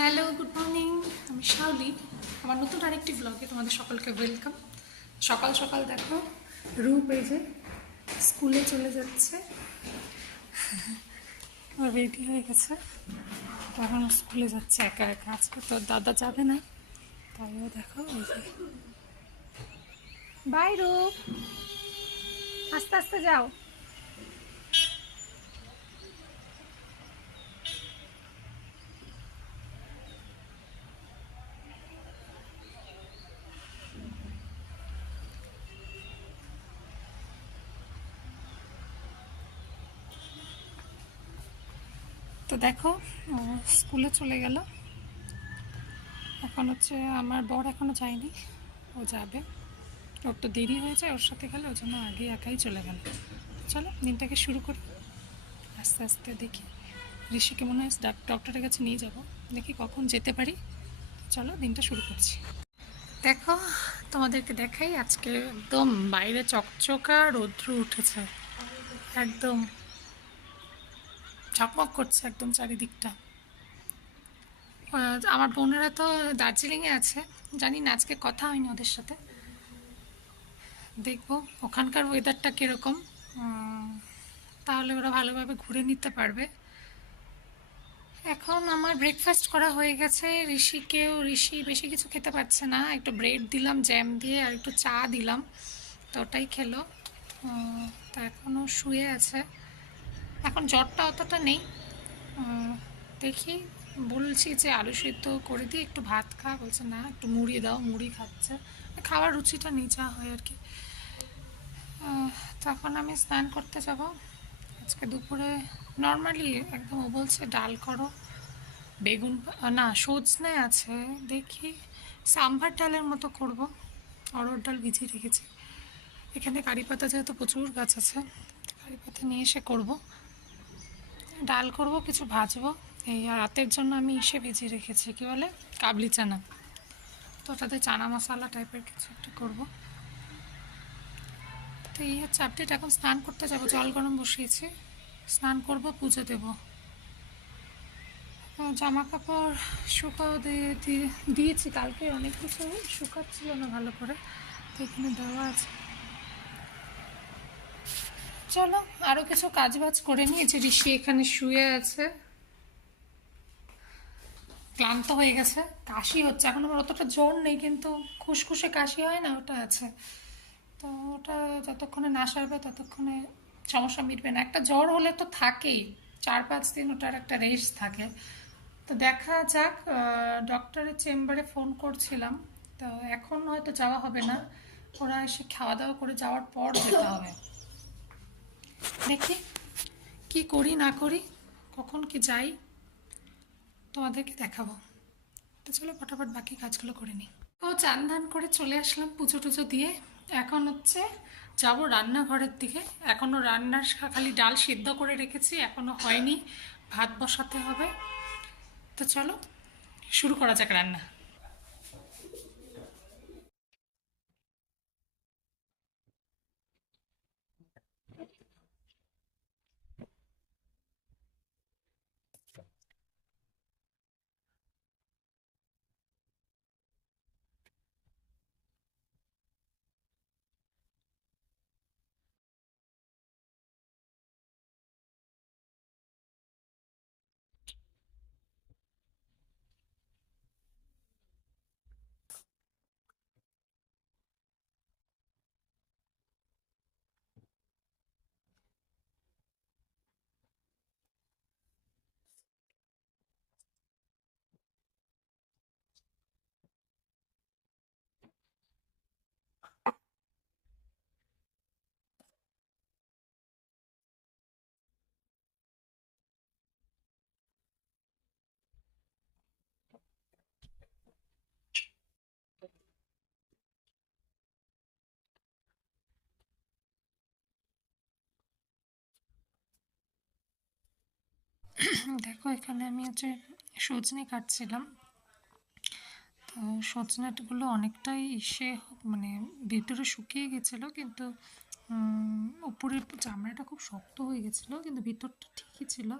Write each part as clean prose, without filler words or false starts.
Hello, good morning. আমি শাওলি। আমার নতুন আরেকটি ব্লগে তোমাদের সকলকে ওয়েলকাম। সকাল সকাল দেখো, রূপ এই যে স্কুলে চলে যাচ্ছে। ও রেডি হয়ে গেছে, তো এখন স্কুলে যাচ্ছে একা একা। আজকে তো দাদা যাবে না, তাইও দেখো ওই যে। বাই রূপ, আস্তে আস্তে যাও। তো দেখো, ও স্কুলে চলে গেল। এখন হচ্ছে আমার বর এখনো যায়নি, ও যাবে। ওর তো দেরি হয়ে যায় ওর সাথে গেলে, ওর জন্য আগে একাই চলে গেল। চলো দিনটাকে শুরু করি আস্তে আস্তে। দেখি ঋষিকে মনে হয় ডক্টরের কাছে নিয়ে যাব, দেখি কখন যেতে পারি। চলো দিনটা শুরু করছি। দেখো, তোমাদেরকে দেখাই, আজকে একদম বাইরে চকচকা রৌদ্র উঠেছে, একদম ঝকমক করছে একদম চারিদিকটা। আমার বোনেরা তো দার্জিলিংয়ে আছে, জানি না আজকে কথা হয়নি ওদের সাথে। দেখবো ওখানকার ওয়েদারটা কীরকম, তাহলে ওরা ভালোভাবে ঘুরে নিতে পারবে। এখন আমার ব্রেকফাস্ট করা হয়ে গেছে। ঋষি বেশি কিছু খেতে পারছে না, একটু ব্রেড দিলাম জ্যাম দিয়ে আর একটু চা দিলাম, তো ওটাই খেলো। তো এখনও শুয়ে আছে, এখন জ্বরটা অতটা নেই। দেখি, বলছি যে আলু সিদ্ধ করে দিই, একটু ভাত খা, বলছে না একটু মুড়ি দাও, মুড়ি খাচ্ছে। খাওয়ার রুচিটা নেই, যা হয় আর কি। তখন আমি স্নান করতে যাব। আজকে দুপুরে নর্মালি একদম ও বলছে ডাল করো, বেগুন না সজনে আছে, দেখি সাম্বার ডালের মতো করব। অরহর ডাল ভিজিয়ে রেখেছি, এখানে কারি পাতা যেহেতু প্রচুর গাছ আছে, কারি পাতা নিয়ে এসে করব। ডাল করব, কিছু ভাজবো এই। আর রাতের জন্য আমি ভিজিয়ে রেখেছি, কী বলে, কাবলি চানা। তো ওটাতে চানা মশলা টাইপের কিছু একটা করব। তো এই হচ্ছে আপডেট। এখন স্নান করতে যাব, জল গরম বসিয়েছি, স্নান করব, পুজো দেব। জামা কাপড় শুকাও দিয়েছি কালকে, অনেক কিছু শুকাচ্ছিল না ভালো করে, তো এখানে দেওয়া আছে। চলো আরও কিছু কাজ বাজ করে নিই। যে ঋষি এখানে শুয়ে আছে, ক্লান্ত হয়ে গেছে, কাশি হচ্ছে। এখন আমার অতটা জ্বর নেই, কিন্তু খুসখুসে কাশি হয় না, ওটা আছে। তো ওটা যতক্ষণে না সারবে ততক্ষণে সমস্যা মিটবে না। একটা জ্বর হলে তো থাকেই, 4-5 দিন ওটার একটা রেস্ট থাকে। তো দেখা যাক, ডক্টরের চেম্বারে ফোন করছিলাম, তো এখন হয়তো যাওয়া হবে না, ওরা এসে খাওয়া দাওয়া করে যাওয়ার পর যেতে হবে। দেখি কি করি না করি, কখন কি যাই তোমাদেরকে দেখাবো। তো চলো ফটাফট বাকি কাজগুলো করে নিই। ও চান ধান করে চলে আসলাম পুজো টুজো দিয়ে। এখন হচ্ছে যাব রান্নাঘরের দিকে। এখনও রান্নার খালি ডাল সিদ্ধ করে রেখেছি, এখনও হয়নি, ভাত বসাতে হবে। তো চলো শুরু করা যাক রান্না। দেখো এখানে আমি হচ্ছে সজনে কাটছিলাম। তো সজনেগুলো অনেকটাই মানে ভিতরে শুকিয়ে গেছিলো, কিন্তু উপরের চামড়াটা খুব শক্ত হয়ে গেছিলো, কিন্তু ভিতরটা ঠিকই ছিল।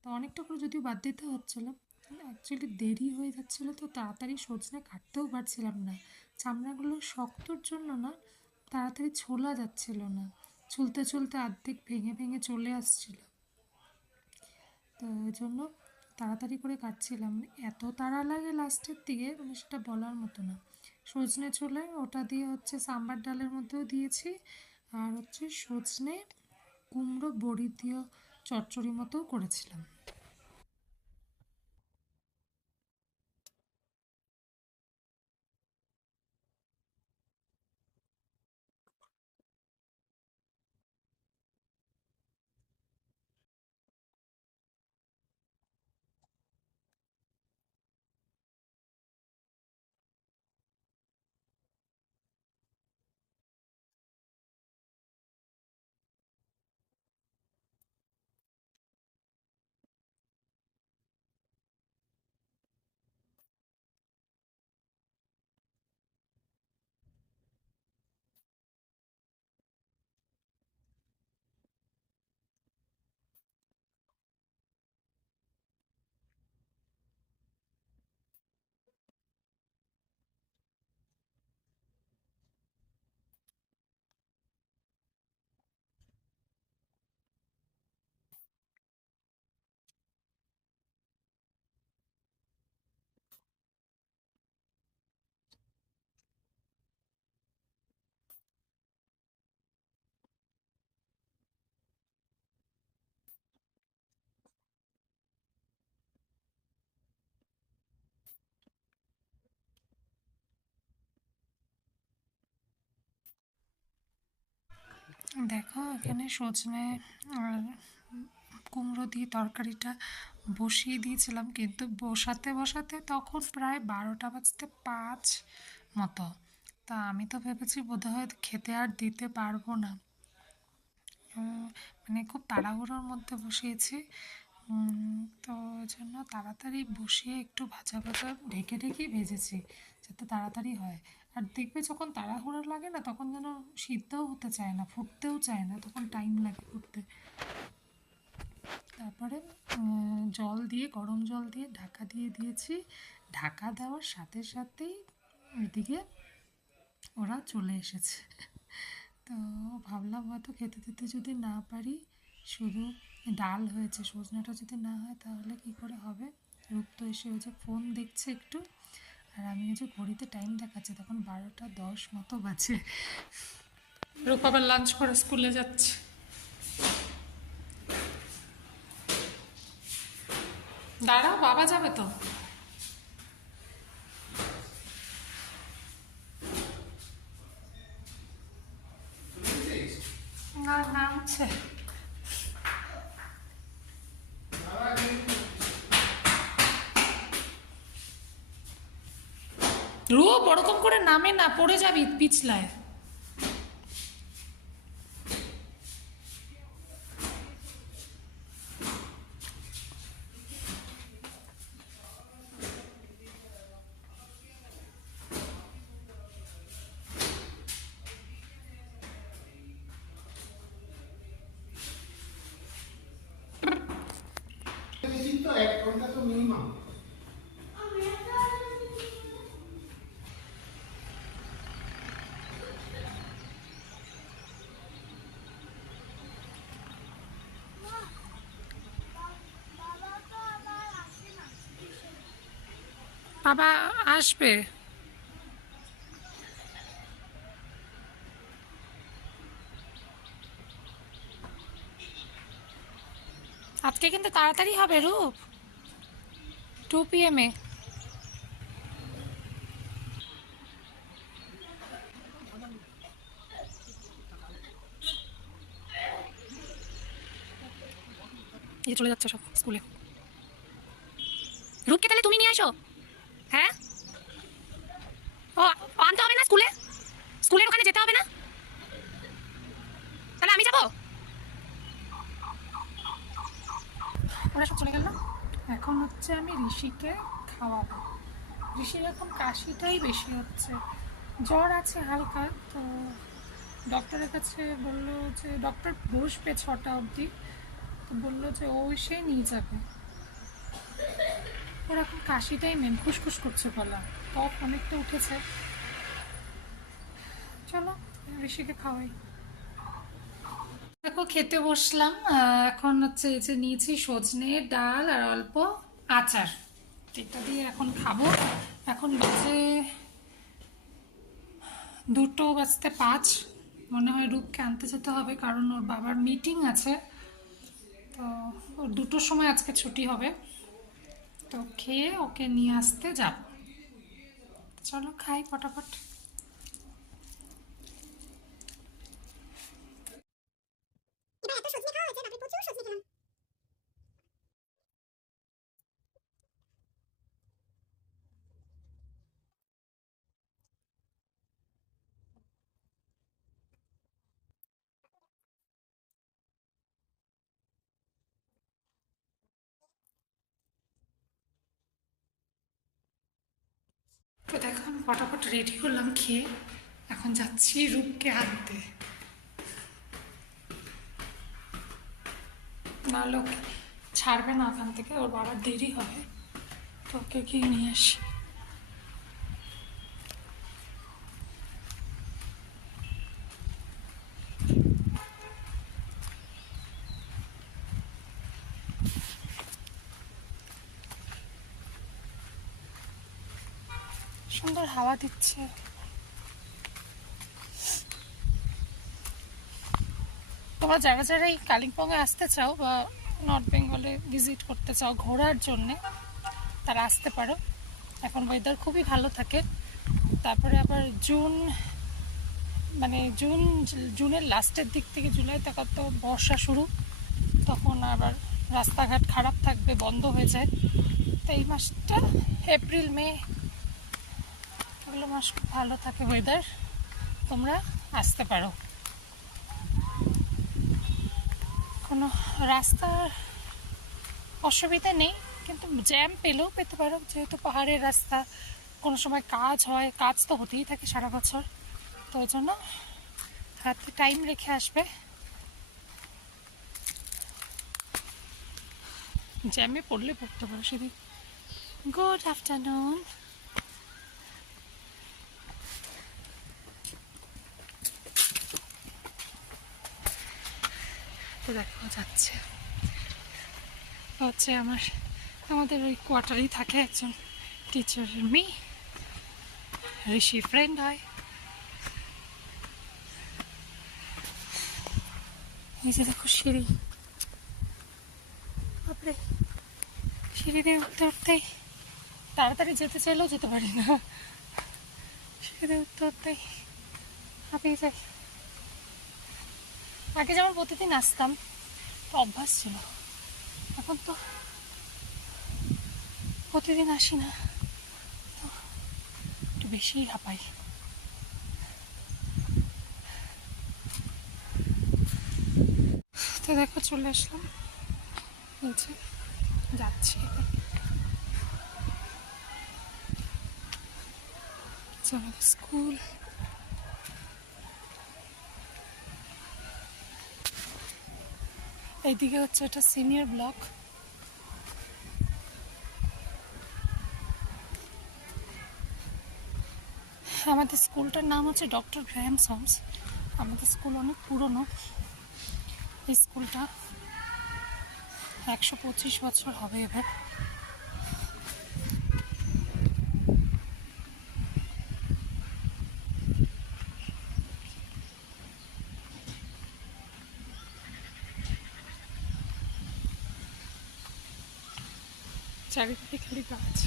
তো অনেকটা করে যদিও বাদ দিতে হচ্ছিলো, অ্যাকচুয়ালি দেরি হয়ে যাচ্ছিলো তো তাড়াতাড়ি সজনে কাটতেও পারছিলাম না, চামড়াগুলো শক্তর জন্য না তাড়াতাড়ি ছোলা যাচ্ছিল না, ছুলতে ছুলতে অর্ধেক ভেঙে ভেঙে চলে আসছিল। তো ওই জন্য তাড়াতাড়ি করে কাটছিলাম, এত তাড়া লাগে লাস্টের দিকে মানে সেটা বলার মতো না। সজনে চলে ওটা দিয়ে হচ্ছে সাম্বার ডালের মধ্যেও দিয়েছি, আর হচ্ছে সজনে কুমড়ো বড়ি দিয়েও চচ্চড়ি মতো করেছিলাম। দেখো এখানে সজনে আর কুমড়ো দিয়ে তরকারিটা বসিয়ে দিয়েছিলাম, কিন্তু বসাতে বসাতে তখন প্রায় 12:05 মতো। তা আমি তো ভেবেছি বোধহয় খেতে আর দিতে পারবো না, মানে খুব তাড়াহুড়োর মধ্যে বসিয়েছি। তো ওই জন্য তাড়াতাড়ি বসিয়ে একটু ভাজা ভাজা ঢেকে ঢেকেই ভেজেছি যাতে তাড়াতাড়ি হয়। আর দেখবে যখন তাড়াহুড়ো লাগে না তখন যেন সিদ্ধও হতে চায় না, ফুটতেও চায় না, তখন টাইম লাগে ফুটতে। তারপরে জল দিয়ে, গরম জল দিয়ে ঢাকা দিয়ে দিয়েছি। ঢাকা দেওয়ার সাথে সাথেই এদিকে ওরা চলে এসেছে। তো ভাবলাম হয়তো খেতে দিতে যদি না পারি, শুধু ডাল হয়েছে, সজনাটা যদি না হয় তাহলে কি করে হবে। রূপ তো এসে ওই যে ফোন দেখছে একটু, আর আমি ওই যে ঘড়িতে টাইম দেখাচ্ছে তখন 12:10 মতো বাজে। রূপ আবার লাঞ্চ করে স্কুলে যাচ্ছে। দাঁড়াও, বাবা যাবে তো। না, নামছে। রূপ ওরকম করে নামে না, পড়ে যাবি পিছলায়। তো 1 ঘন্টা তো মিনিমাম। বাবা আসবে। আজকে কিন্তু তাড়াতাড়ি হবে রূপ, 2 PM-এ। এই চলে যাচ্ছে সব স্কুলে। রূপকে তাহলে তুমি নিয়ে আসো। হ্যাঁ, ও আনতে হবে না স্কুলে, স্কুলের ওখানে যেতে হবে না, তাহলে আমি যাবো। ওরা সব চলে গেল। এখন হচ্ছে আমি ঋষিকে খাওয়াবো। ঋষির এখন কাশিটাই বেশি হচ্ছে, জ্বর আছে হালকা। তো ডক্টরের কাছে বললো যে ডক্টর বসবে 6টা অবধি, তো বললো যে ও এসে নিয়ে যাবে। ওর এখন কাশিটাই মেন, খুসখুস করছে গলা, কফ অনেকটা উঠেছে। চলো ঋষিকে খাওয়াই। দেখো খেতে বসলাম। এখন হচ্ছে এই যে নিয়েছি সজনে ডাল আর অল্প আচার, এটা দিয়ে এখন খাবো। এখন বাজে 2:05, মনে হয় রূপকে আনতে যেতে হবে কারণ ওর বাবার মিটিং আছে, তো ওর 2টোর সময় আজকে ছুটি হবে, তো খেয়ে ওকে নিয়ে আসতে যাব। চলো খাই ফটাফট। তো দেখো আমি ফটাফট রেডি করলাম খেয়ে, এখন যাচ্ছি রূপকে আনতে। না লোক ছাড়বে না ওখান থেকে, ওর বাবার দেরি হবে, তো ওকে গিয়ে নিয়ে আসি। সুন্দর হাওয়া দিচ্ছে। তোমরা যারা যারা এই কালিম্পংয়ে আসতে চাও বা নর্থ বেঙ্গলে ভিজিট করতে চাও ঘোরার জন্যে, তারা আসতে পারো। এখন ওয়েদার খুবই ভালো থাকে। তারপরে আবার জুনের লাস্টের দিক থেকে জুলাই থেকে তো বর্ষা শুরু, তখন আবার রাস্তাঘাট খারাপ থাকবে, বন্ধ হয়ে যায়। তো এই মাসটা এপ্রিল মে এগুলো মাস খুব ভালো থাকে ওয়েদার, তোমরা আসতে পারো। কোনো রাস্তার অসুবিধা নেই, কিন্তু জ্যাম পেলেও পেতে পারো, যেহেতু পাহাড়ের রাস্তা, কোনো সময় কাজ হয়, কাজ তো হতেই থাকে সারা বছর, তো ওই জন্য হাতে টাইম রেখে আসবে। জ্যামে পড়লে পড়তে পারো সেদিন। Good afternoon. তো দেখো যাচ্ছে হচ্ছে আমাদের ওই কোয়ার্টারেই থাকে একজন টিচারের মেয়ে, ঋষি ফ্রেন্ড হয়। এই যে দেখো সিঁড়ি, বাপরে সিঁড়িতে উঠতে উঠতেই তাড়াতাড়ি যেতে চাইলেও যেতে পারি না, সিঁড়িতে উঠতে উঠতেই হাঁপিয়ে যাই। আগে যেমন প্রতিদিন আসতাম, তো অভ্যাস ছিল, এখন তো প্রতিদিন আসি না, তো একটু বেশিই হাঁপাই। তো দেখো চলে আসলাম, বলছে যাচ্ছি স্কুল। এইদিকে হচ্ছে এটা সিনিয়র ব্লক। আমাদের স্কুলটার নাম হচ্ছে ডক্টর গ্র্যাহামস হোমস। আমাদের স্কুল অনেক পুরনো, এই স্কুলটা 125 বছর হবে এবার। চারিদিকে খালি গাছ।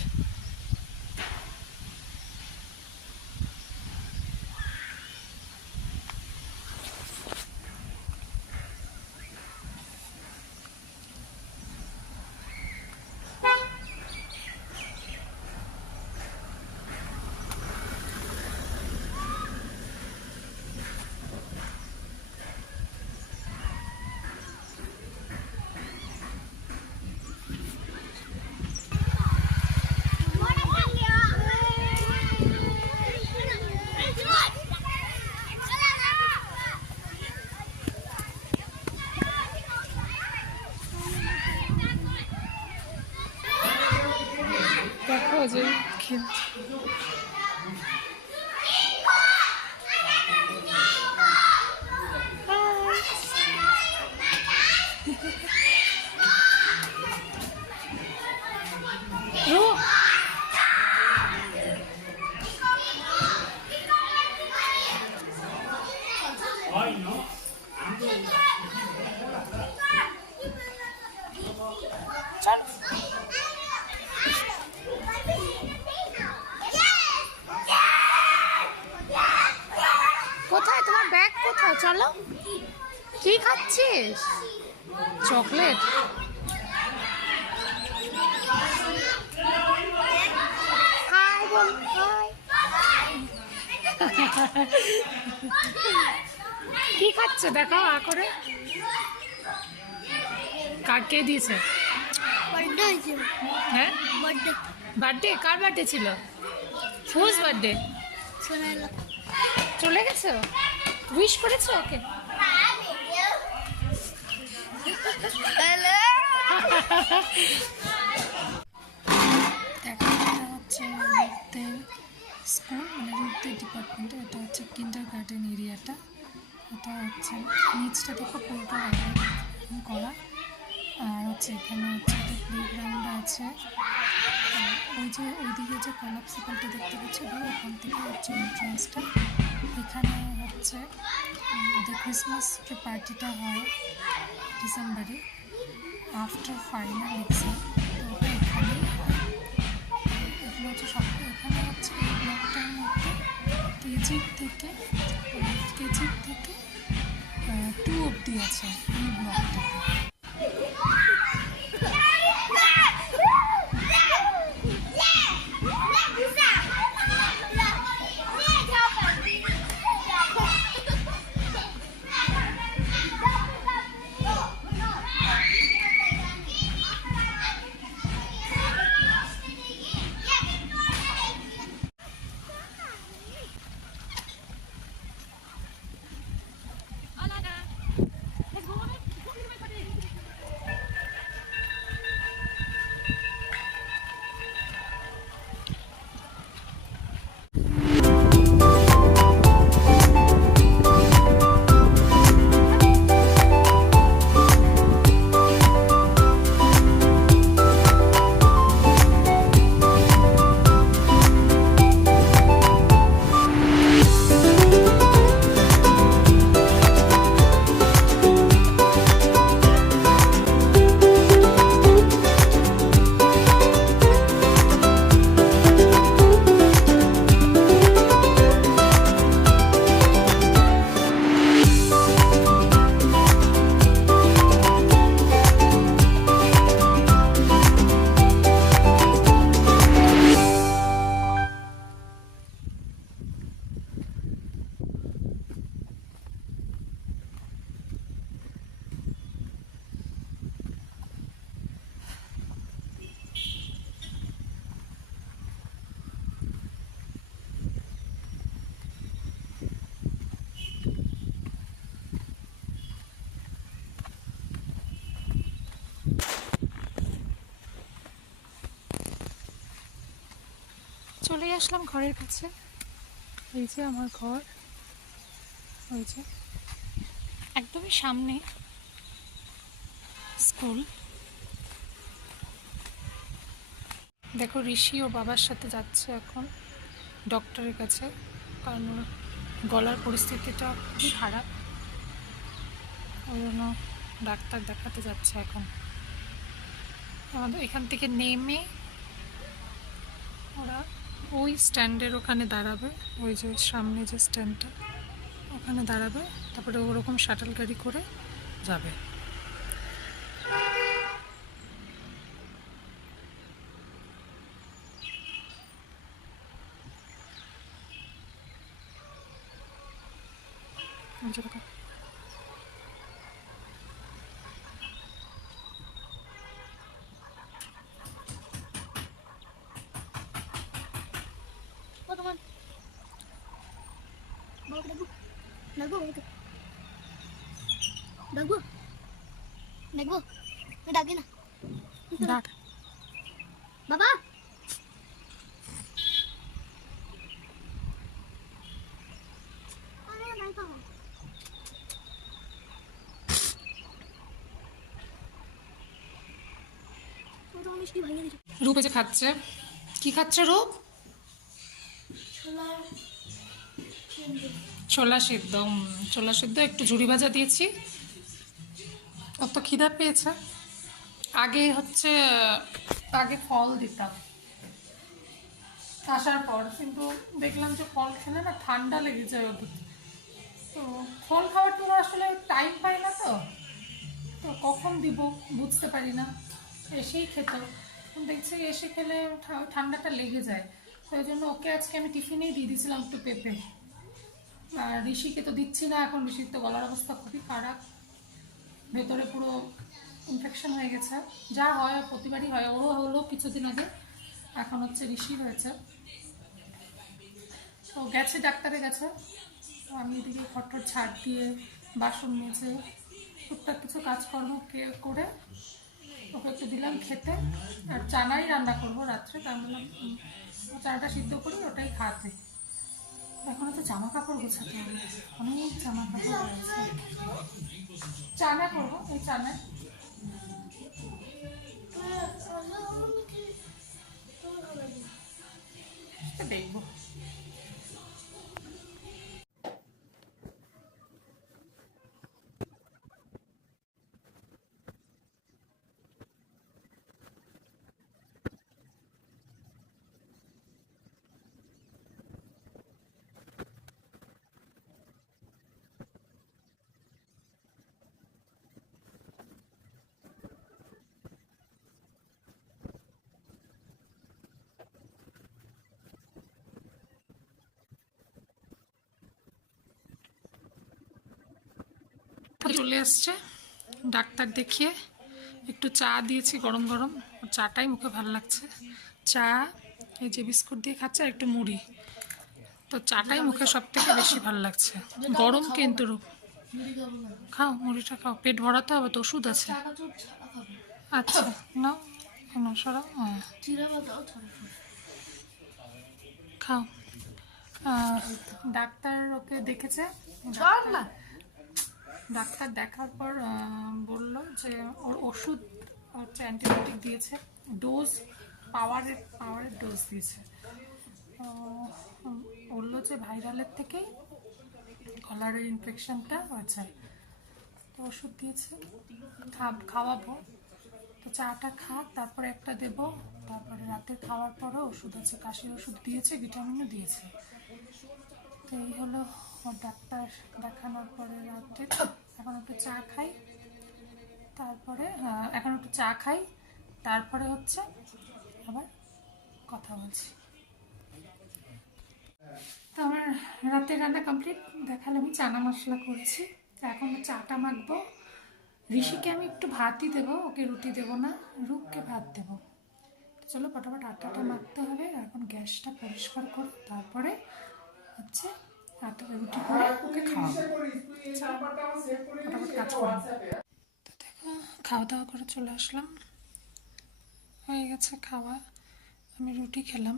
চলো। কি খাচ্ছিস? চকলেট। হাই বল, হাই। কি খাচ্ছে দেখাও আ করে। কে দিয়েছে? বার্থডে হয়েছে। হ্যাঁ, বার্থডে বার্থডে। কার বার্থডে ছিল? ফুজ বার্থডে। সোনাইলা। চলে গেছে? উইশ করেছো ওকে? হ্যালো। দেখো এটা হচ্ছে রূপদের স্কুল, মানে রূপদের ডিপার্টমেন্টে। এটা হচ্ছে কিন্ডার গার্ডেন এরিয়াটা। এটা হচ্ছে নিচটা দেখো পুরোটা রাবার করা। আর হচ্ছে এখানে হচ্ছে একটা প্লেগ্রাউন্ড আছে। আর ওই যে ওইদিকে যে কলাপসিপালটা দেখতে পাচ্ছি ওখান থেকে হচ্ছে এন্ট্রান্সটা। এখানে হচ্ছে ওদের ক্রিসমাস যে পার্টিটা হয় ডিসেম্বরে আফটার ফাইনাল এক্সাম, তো ওটা এখানেই হয়। এগুলো হচ্ছে সব। এখানে হচ্ছে এই ব্লকটার মধ্যে কেজির থেকে 2 অবধি আছে এই ব্লকটাতে। চলে আসলাম ঘরের কাছে। এই যে আমার ঘর, ওই যে একদমই সামনে স্কুল। দেখো ঋষি ও বাবার সাথে যাচ্ছে এখন ডক্টরের কাছে, কারণ ওর গলার পরিস্থিতিটা খুবই খারাপ। ওই জন্য ডাক্তার দেখাতে যাচ্ছে এখন। আমাদের এখান থেকে নেমে ওরা ওই স্ট্যান্ডের ওখানে দাঁড়াবে, ওই যে সামনে যে স্ট্যান্ডটা ওখানে দাঁড়াবে, তারপরে ওরকম শাটল গাড়ি করে যাবে। তোমার বাবু ডাকবো ডাকবো ডাকবো ডাকি না ডাক। বাবা। রূপ যে খাচ্ছে। কি খাচ্ছে রূপ? ছোলা সিদ্ধ। ছোলা সিদ্ধ একটু ঝুড়ি ভাজা দিয়েছি। অত খিদা পেয়েছে। আগে হচ্ছে আগে ফল দিতাম আসার পর, কিন্তু দেখলাম যে ফল খেলে না ঠান্ডা লেগে যায় ওদের, তো ফল খাওয়ার জন্য আসলে টাইম পাই না, তো তো কখন দিব বুঝতে পারি না। এসেই খেত, দেখছি এসে খেলে ঠান্ডাটা লেগে যায়। তো ওই জন্য ওকে আজকে আমি টিফিনেই দিয়ে দিয়েছিলাম একটু পেঁপে। আর ঋষিকে তো দিচ্ছি না এখন, ঋষির তো গলার অবস্থা খুবই খারাপ, ভেতরে পুরো ইনফেকশন হয়ে গেছে। যা হয় প্রতিবারই হয়, ওরও হলো কিছুদিন আগে, এখন হচ্ছে ঋষির হয়েছে। তো গেছে, ডাক্তারে গেছে। তো আমি এদিকে ঘরটর ঝাড় দিয়ে বাসন মেজে টুকটাক কিছু কাজকর্ম করে ওকে একটু দিলাম খেতে। আর চানাই রান্না করবো রাত্রে, তার বললাম চানাটা সিদ্ধ করি, ওটাই খাওয়াতে। এখন হচ্ছে জামা কাপড় গোছাতে হবে, অনেক জামা কাপড় রয়েছে। চানা করবো, এই চানা দেখবো। চলে এসছে ডাক্তার দেখিয়ে, একটু চা দিয়েছি গরম গরম, চাটাই মুখে ভালো লাগছে। চা এই যে বিস্কুট দিয়ে খাচ্ছে, আর একটু মুড়ি। তো চাটাই মুখে সব থেকে বেশি ভালো লাগছে, গরম কিন্তু রূপ। খাও মুড়িটা খাও, পেট ভরাতে হবে তো, ওষুধ আছে। আচ্ছা নাও, নাও সরাও, হ্যাঁ খাও। ডাক্তার ওকে দেখেছে, ডাক্তার দেখার পর বলল যে ওর ওষুধ হচ্ছে অ্যান্টিবায়োটিক দিয়েছে, ডোজ পাওয়ারের ডোজ দিয়েছে। বললো যে ভাইরালের থেকেই গলার ইনফেকশনটা হয়েছে। তো ওষুধ দিয়েছে, খাওয়াবো। তো চাটা খা, তারপরে একটা দেবো, তারপরে রাতে খাওয়ার পরও ওষুধ আছে, কাশির ওষুধ দিয়েছে, ভিটামিনও দিয়েছে। তো এই হলো ওর ডাক্তার দেখানোর পরে রাত্রে। এখন একটু চা খাই, তারপরে এখন একটু চা খাই, তারপরে হচ্ছে আবার কথা বলছি। তো আমার রাতের রান্না কমপ্লিট, দেখালে আমি চানা মশলা করেছি। তো এখন চাটা মাখবো। ঋষিকে আমি একটু ভাতই দেবো, ওকে রুটি দেবো না, রূপকে ভাত দেবো। চলো ফটাফট আটাটা মাখতে হবে, এখন গ্যাসটা পরিষ্কার করে তারপরে হচ্ছে আটা রুটি করে ওকে খাওয়াবো। ফটাফট কাজ করবো। তো দেখো খাওয়া দাওয়া করে চলে আসলাম, হয়ে গেছে খাওয়া। আমি রুটি খেলাম,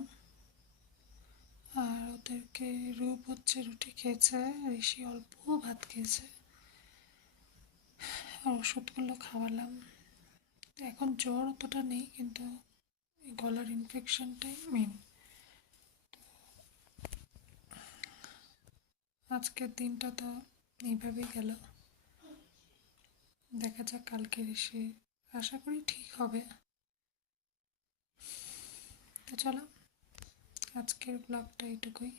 আর ওদেরকে রূপ হচ্ছে রুটি খেয়েছে, ঋষি অল্প ভাত খেয়েছে। আর ওষুধগুলো খাওয়ালাম। এখন জ্বর অতটা নেই, কিন্তু গলার ইনফেকশনটাই মেন। আজকের দিনটা তো এইভাবেই গেল, দেখা যাক কালকে এসে, আশা করি ঠিক হবে। তো চলো আজকের ব্লগটা এইটুকুই,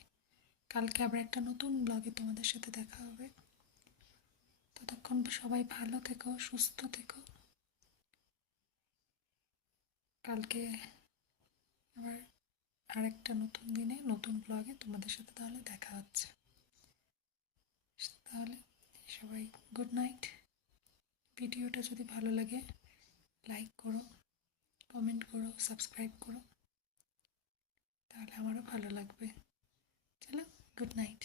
কালকে আবার একটা নতুন ব্লগে তোমাদের সাথে দেখা হবে। ততক্ষণ সবাই ভালো থেকো, সুস্থ থেকো। কালকে আবার আরেকটা নতুন দিনে নতুন ব্লগে তোমাদের সাথে তাহলে দেখা হচ্ছে। তাহলে সবাই গুড নাইট। ভিডিওটা যদি ভালো লাগে লাইক করো, কমেন্ট করো, সাবস্ক্রাইব করো, তাহলে আমারও ভালো লাগবে। চলো গুড নাইট।